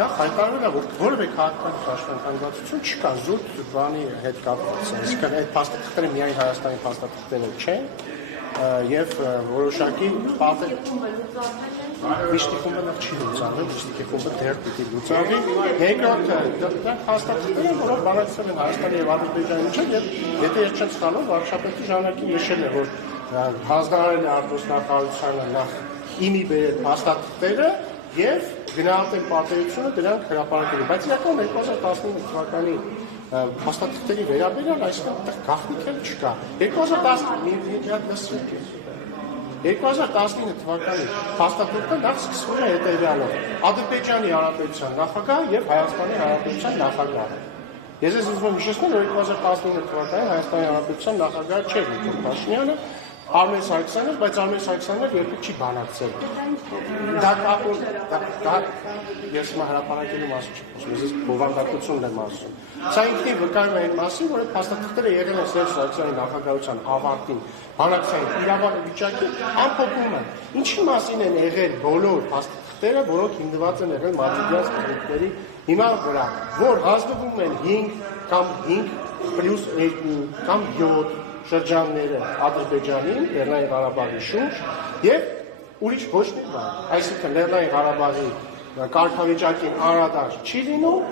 Դա հայտարարվել է, որ որևէ քաղաքական պաշտպանվածություն չկա զուտ բանի հետ կապված։ Այսինքն այդ փաստաթղթերը միայն Հայաստանի փաստաթղթերը չեն եւ որոշակի Միշտի խումբը նախ չի լուծարվել, միշտի խումբը դեռ պիտի լուծարվի։ Երկրորդը դրանք հաստատություններ են, որոնք բանակցել են Հայաստանի եւ Ադրբեջանի միջեւ եւ եթե ես չեմ սխալվում, վարչապետի ժամանակին նշել է, որ հանձնարարել է արտգործնախարարությանը նախ իմի բերել հաստատությունները եւ գնահատել պատերությունը դրանք հրապարակելու։ Բայց իրականում 2019 թվականի հաստատությունների վերաբերյալ այսօր գաղտնիք էլ չկա։ 2019 թվականի հաստատությունը նախ սկսվում է հետևյալով. Ադրբեջանի Հանրապետության նախագահ եւ Հայաստանի Հանրապետության նախագահ։ Ես ուզում եմ հիշեցնել, որ 2019 թվականին Հայաստանի Հանրապետության նախագահ չէր Նիկոլ Փաշինյանը, Արմեն Սարգսյանը, բայց Արմեն Սարգսյանը երբեք չի բանակցել։ Դա ես հրապարակելու մասին չեմ ասում, ես բովանդակությունն եմ ասում։ Սա ինքնին վկայում է այն մասին, որ փաստաթղթերը եղել են Սերժ Սարգսյանի նախագահության ավարտին բանակցային իրավիճակի ամփոփում են։ Ինչի մասին են եղել բոլոր փաստաթղթերը, որոնք հիմնված են եղել մադրիդյան սկզբունքների հիման վրա, որ հանձնվում են 5 կամ 5 պլյուս 2 կամ 7 շրջանները Ադրբեջանին, Լեռնային Ղարաբաղի շուրջ եւ ուրիշ ոչ մի բան։ Այսինքն Լեռնային Ղարաբաղի կարգավիճակին անդրադարձ չի լինում,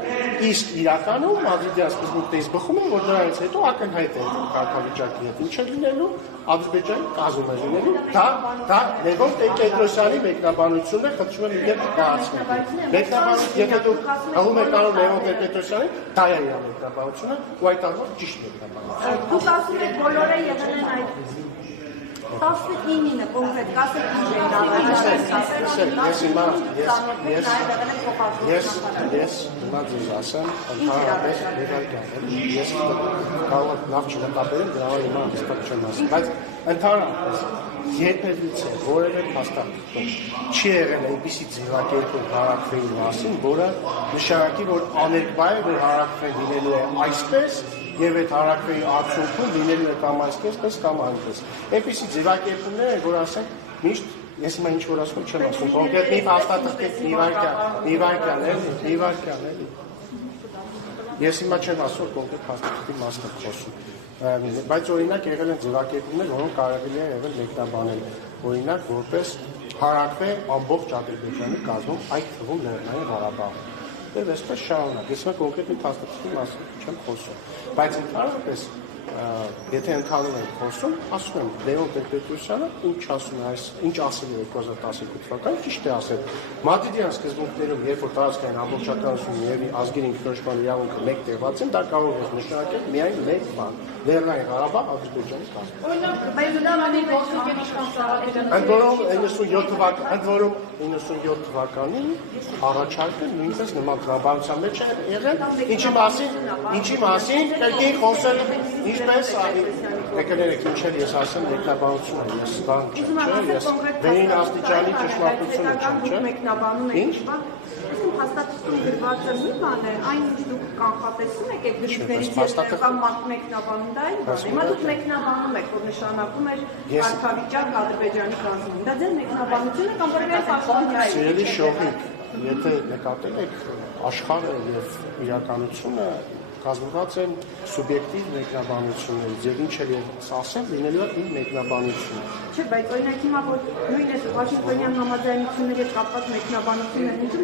իսկ իրականում մադրիդյան սկզբունքներից բխում են, որ դրանից հետո ակնհայտ է կարգավիճակի հետ ինչ է լինելու, Ադրբեջանի կազում է լինելու, դա Լևոն Տեր-Պետրոսյանի մեկնաբանությունն է, խնդրում եմ իդեպ բացնել։ Մեկնաբանություն, եթե դուք հղում եք կարող Լևոն Տեր-Պետրոսյանի, դա է իր մեկնաբանությունը, ու այդ առումով ճիշտ մեկնաբանություն։ Դուք ասում եք բոլորը եղել են այդ 19-ը կոնկրետ կասեք ինչ են ես հիմա ձեզ ասեմ, ընդհանրապես ես կարող եմ լավ չմտաբերեմ, դրա համար հիմա հստակ չեմ ասում, բայց ընդհանրապես երբևիցե որևէ փաստաթղթում չի եղել այնպիսի ձևակերպում հարաբերի մասին, որը նշանակի, որ աներկբա է, որ հարաբերը լինելու է այսպես եւ այդ հարաբերի արդյունքում լինելու է կամ այսպես կամ այնպես։ Այնպիսի ձևակերպումներ են, որ ասենք միշտ ես հիմա ինչ որ ասում չեմ ասում, կոնկրետ մի փաստաթղթի մի վարքյան էլի։ Ես հիմա չեմ ասում կոնկրետ փաստաթղթի մասին խոսում։ Բայց օրինակ եղել են ձևակերպումներ, որոնք կարելի է եղել մեկնաբանել, օրինակ որպես հարաբեր ամբողջ Ադրբեջանի կազմում, այդ թվում Լեռնային Ղարաբաղը։ Եվ այսպես շարունակ, ես կոնկրետ մի փաստաթղթի մասին չեմ խոսում, բայց ընդհանրապես եթե ընդհանուր ենք խոսում, ասում եմ Լևոն Տեր-Պետրոսյանը ինչ ասում է, ինչ ասել է 2012 թվականին, ճիշտ է ասել։ Մադրիդյան սկզբունքներում, երբ որ տարածքային ամբողջականությունն եւ ազգային ինքնորոշման իրավունքը մեկ տեղված են, դա կարող է նշանակել միայն մեկ բան՝ Լեռնային Ղարաբաղ Ադրբեջանի կազմում։ Օրինակ, բայց դա մանի գործիքն իշխան Սարհատյանը։ Ընդ որում 97 թվականին առաջարկել նույնպես նման տրամաբանության մեջ է եղել, ինչի մասին կրկին խոսել ինչպես եկներեք ինչեր ես ասեմ մեկնաբանությունը ես բան չեմ, ես վերին աստիճանի ճշմարտությունը չեմ, չէ՞։ Մեկնաբանում եք, հաստատություն գրված է մի բան է, այն ինչ դուք կանխատեսում եք այդ դեպքերից կամ մեկնաբանում դա այն բան։ Հիմա դուք մեկնաբանում եք, որ նշանակում է կարգավիճակ Ադրբեջանի կազմում։ Դա ձեր մեկնաբանությունը կամ որևէ պաշտպանություն է։ Սիրելի շոհիկ, եթե նկատել եք աշխարհը եւ իրականությունը կազմված են սուբյեկտիվ մեկնաբանություններից եւ ինչ էլ ասեմ լինելու է իմ մեկնաբանությունը։ Չէ, բայց օրինակ հիմա որ նույն է Վաշինգտոնյան համաձայնությունների հետ կապված մեկնաբանություններն ինչ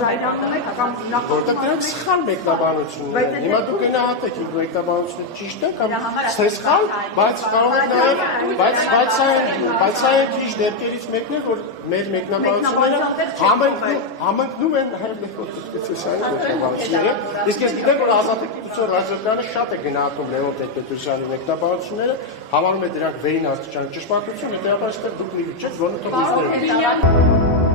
զայրանում եք կամ որտեղ դրանք սխալ մեկնաբանություններ են։ Հիմա դուք գնահատեք իմ մեկնաբանությունը ճիշտ է կամ սխալ, բայց կարող եք նաեւ բայց սա այն ճիշտ դեպքերից մեկն է, որ մեր մեկնաբանությունները համընկնում են հայ լեգիտիմացիայի մեկնաբանությունները։ Իսկ ես գիտեմ, որ Ազատություն ռադիոկայանը շատ է գնահատում Լևոն Տեր-Պետրոսյանի մեկնաբանությունները, համարում է դրանք վերին աստիճանի ճշմարտություն, հետեւաբար դուք մի չեք, որը թող